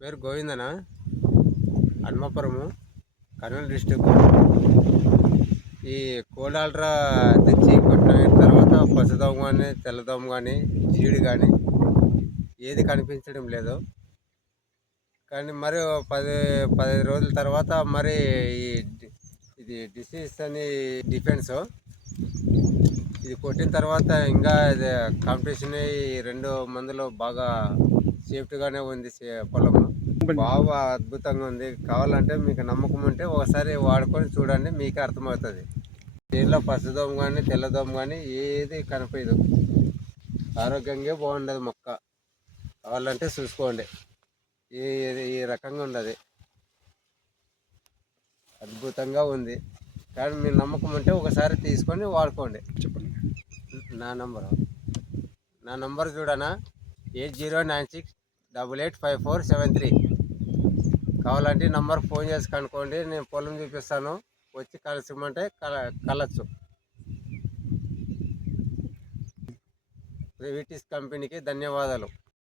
పేరు గోవిందనా, హన్మపురము, కర్నూలు డిస్టిక్. ఈ cold ultra తెచ్చి కొట్టిన తర్వాత పసుదోమ కానీ తెల్లదోమ కానీ జీడి కానీ ఏది కనిపించడం లేదు. కానీ మరి 15 రోజుల తర్వాత మరి ఈ ఇది డిసీజ్ అని డిఫెన్స్ ఇది కొట్టిన తర్వాత ఇంకా ఇది కాంపిటీషన్ ఈ 2 మందులు బాగా సేఫ్టీగానే ఉంది. పొలము బాగా అద్భుతంగా ఉంది. కావాలంటే మీకు నమ్మకం ఉంటే ఒకసారి వాడుకొని చూడండి, మీకే అర్థమవుతుంది. దీనిలో పసుదోమ కానీ తెల్లదోమ కానీ ఏది కనిపించదు. ఆరోగ్యంగా బాగుండదు మొక్క. కావాలంటే చూసుకోండి. ఈ రకంగా ఉండదు, అద్భుతంగా ఉంది. కానీ మీ నమ్మకం ఉంటే ఒకసారి తీసుకొని వాడుకోండి. చెప్పండి. నా నంబర్ చూడనా 8096885473. కావాలంటే నంబర్ ఫోన్ చేసి కనుక్కోండి. నేను పొలం చూపిస్తాను, వచ్చి కలిసిమంటే కలచ్చు. ప్రైవేటీస్ కంపెనీకి ధన్యవాదాలు.